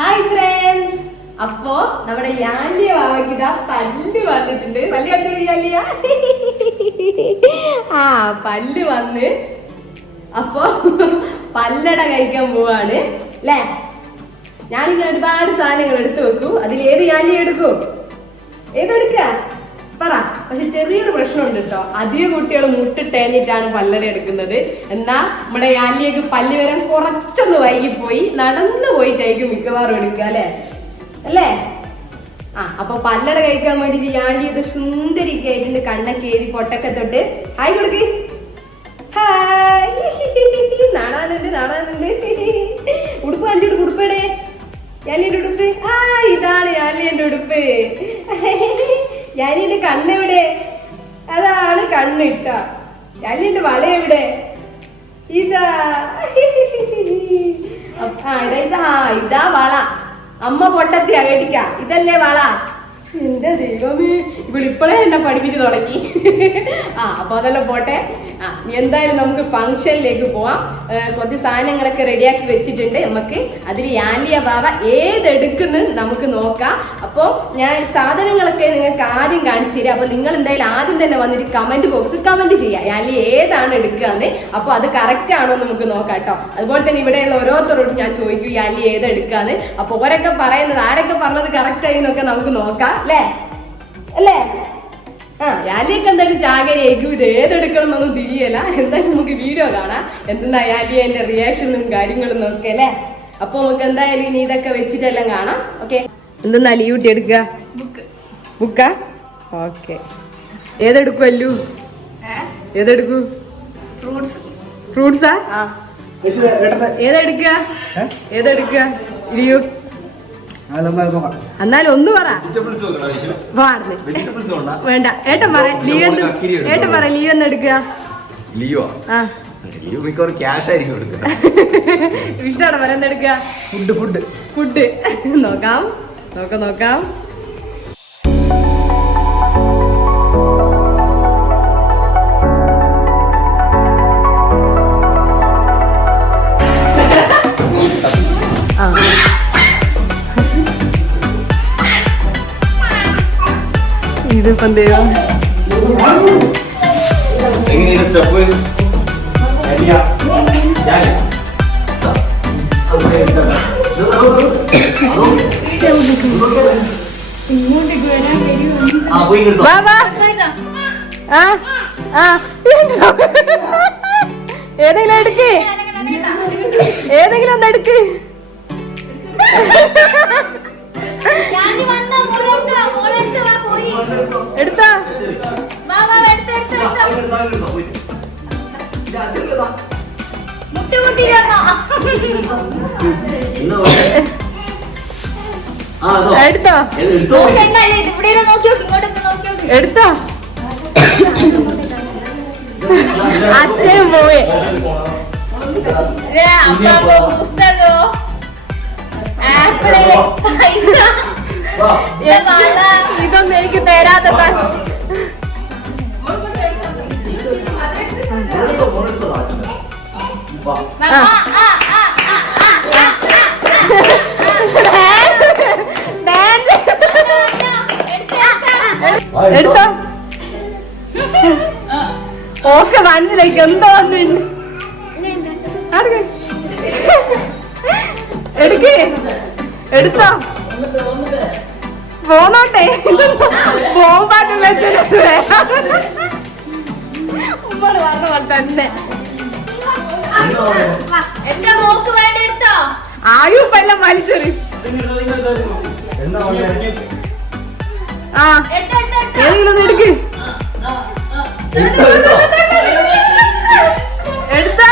Hi friends അപ്പോ നമ്മുടെ യാല്യ ഇതാ പല്ല് വന്നിട്ടുണ്ട്. പല്ല് കണ്ടു യാല്യ ആ പല്ല് വന്ന് അപ്പോ പല്ലട കഴിക്കാൻ പോവാണ്. അല്ലേ ഞാനിങ്ങനെ ഒരുപാട് സാധനങ്ങൾ എടുത്തു വെക്കൂ. അതിൽ ഏത് യാല്യ എടുക്കൂ? ഏതെടുക്ക പറ. പക്ഷെ ചെറിയൊരു പ്രശ്നമുണ്ട് കേട്ടോ അധിക കുട്ടികൾ മുട്ടിട്ടേഞ്ഞിട്ടാണ് പല്ലട എടുക്കുന്നത്. എന്നാ നമ്മുടെ യാലിയേക്ക് പല്ല് വരാൻ കുറച്ചൊന്ന് വൈകിപ്പോയി. നടന്നു പോയിട്ടായിരിക്കും മിക്കവാറും എടുക്കുക അല്ലേ? അല്ലേ? ആ അപ്പൊ പല്ലട കഴിക്കാൻ വേണ്ടിട്ട് യാലിയൊക്കെ സുന്ദരിക്കായിട്ടുണ്ട് കണ്ണൊക്കെ എഴുതി പൊട്ടൊക്കെ തൊട്ട് ഹായ് കൊടുക്ക്. ഹായ്. നാടാനുണ്ട് നാടാനുണ്ട്. ഉടുപ്പ് കണ്ടിട്ട് ഉടുപ്പേടേ യാലിയുടെ ഉടുപ്പ്. ആ ഇതാണ് യാലിയന്റെ ഉടുപ്പ്. യാലിയുടെ കണ്ണെവിടെ? അതാണ് കണ്ണിട്ട. യാലിയുടെ വള എവിടെ ഇതാ ഇതാ ഇതാ വള. അമ്മ പൊട്ടത്തി അകട്ടിക്ക ഇതല്ലേ വള? ദൈവമേ ഇവളിപ്പോഴേ എന്നെ പഠിപ്പിച്ചു തുടങ്ങി. ആ അപ്പൊ അതെല്ലാം പോട്ടെ. ആ എന്തായാലും നമുക്ക് ഫംഗ്ഷനിലേക്ക് പോവാം. കുറച്ച് സാധനങ്ങളൊക്കെ റെഡിയാക്കി വെച്ചിട്ടുണ്ട് നമുക്ക്. അതിൽ യാലിയ ബാബ ഏതെടുക്കുന്നു നമുക്ക് നോക്കാം. അപ്പോൾ ഞാൻ സാധനങ്ങളൊക്കെ നിങ്ങൾക്ക് ആദ്യം കാണിച്ചു തരാം. അപ്പൊ നിങ്ങൾ എന്തായാലും ആദ്യം തന്നെ വന്നിട്ട് കമന്റ് ബോക്സ് കമന്റ് ചെയ്യാം. യാലി ഏതാണ് എടുക്കുകയെന്ന് അപ്പോൾ അത് കറക്റ്റ് ആണോ നമുക്ക് നോക്കാം കേട്ടോ. അതുപോലെ തന്നെ ഇവിടെയുള്ള ഓരോരുത്തരോടും ഞാൻ ചോദിക്കും യാലി ഏതെടുക്കാന്ന് അപ്പൊ ഓരൊക്കെ പറയുന്നത് ആരൊക്കെ പറഞ്ഞത് കറക്റ്റ് ആയി എന്നൊക്കെ നമുക്ക് നോക്കാം അല്ലേ? അല്ലേ? ആ യാലിയൊക്കെ എന്തായാലും ഇത് ഏതെടുക്കണം എന്നൊന്നും തിരിയല്ല. എന്തായാലും നമുക്ക് വീഡിയോ കാണാം. എന്തെന്നാ യാലിയ എന്റെ റിയാക്ഷനും കാര്യങ്ങളും ഒക്കെ അല്ലേ? അപ്പൊ നമുക്ക് എന്തായാലും ഇനി ഇതൊക്കെ വെച്ചിട്ടെല്ലാം കാണാം. ഓക്കെ? എന്തെന്നാ ലീവ് കിട്ടി എടുക്കുക ബുക്കാ. ഓക്കെ. ഏതെടുക്കും അല്ലു? ഏതെടുക്കൂ? ഫ്രൂട്ട്സ്. ഫ്രൂട്ട്സാ? ഏതെടുക്കുക ഏതെടുക്കുക ലിയു നോക്കാം എന്നാലും ഒന്ന് പറ. വേണ്ട. ഏട്ടൻ പറ ലീവ്. ഏട്ടൻ പറ ലീവ് എന്ന് എടുക്കുക? ലിയോ ആ. ലിയോ മിക്കവാറും ക്യാഷ് ആയിരിക്കും എടുക്കുന്നത് ഇഷ്ടമാണ് പറ എന്തെടുക്കുക ഫുഡ് ഫുഡ് ഫുഡ് നോക്കാം. നോക്കാം നോക്കാം. സ്റ്റെപ്പ്? ആ പോയി എടുത്തോ വാ വാ. ആ ആ. ഏതെങ്കിലും എടുക്ക്. ഏതെങ്കിലും ഒന്ന് എടുക്ക്. നോക്കി നോക്ക്. എടുത്തോ. അച്ഛനും പോയി. പുസ്തകോ. ആപ്പിൾ പൈസ. ഇതൊന്നും എനിക്ക് തരാത്ത. എടുത്ത്, ഓക്കെ മനസ്സിലേക്ക് എന്തോ വന്നിട്ടുണ്ട്. എടുക്ക്. എടുത്തോ? പോന്നോട്ടെ. ബോംബാട്ട് വെച്ചിട്ട് ഉമ്മൾ പറഞ്ഞ പോലെ തന്നെ. എന്റെ മോക്ക് വേണ്ടി എടുത്തോ? ആയുപ്പെല്ലാം വലിച്ചെറി ആ. ഏതെങ്കിലും എടുക്ക്. എടുത്താ.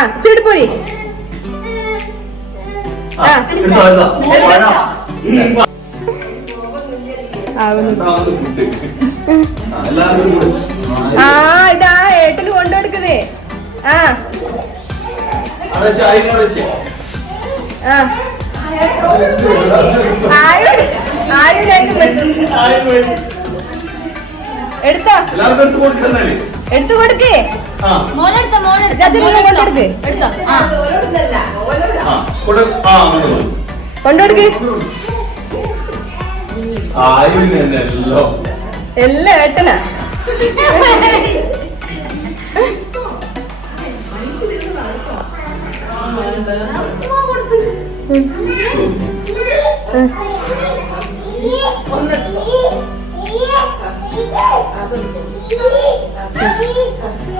ആ ചെടുപ്പോരി ആ ഇതാ ഏട്ടന് കൊണ്ടെടുക്കുന്നേ ആ. ആ. എടുത്തോ. എടുത്തു കൊടുക്കേ. മോളെടുത്തോ. കൊണ്ടെടുക്ക്. എടുത്തോ. കൊണ്ടുകൊടുക്ക്. എല്ലാം ഏട്ടനാ. പൈസ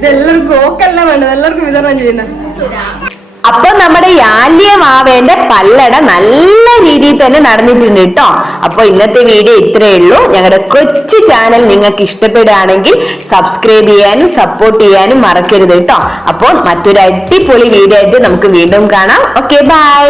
ഇതെല്ലാവർക്കും ഓക്കല്ല വേണ്ടത്. എല്ലാവർക്കും വിതരണം ചെയ്യുന്ന. അപ്പൊ നമ്മുടെ യാല്യമാവേന്റെ പല്ലട നല്ല രീതിയിൽ തന്നെ നടന്നിട്ടുണ്ട് കേട്ടോ അപ്പൊ ഇന്നത്തെ വീഡിയോ ഇത്രയേ ഉള്ളൂ. ഞങ്ങളുടെ കൊച്ചു ചാനൽ നിങ്ങൾക്ക് ഇഷ്ടപ്പെടുകയാണെങ്കിൽ സബ്സ്ക്രൈബ് ചെയ്യാനും സപ്പോർട്ട് ചെയ്യാനും മറക്കരുത് കേട്ടോ അപ്പോൾ മറ്റൊരു അടിപൊളി വീഡിയോ ആയിട്ട് നമുക്ക് വീണ്ടും കാണാം. Okay bye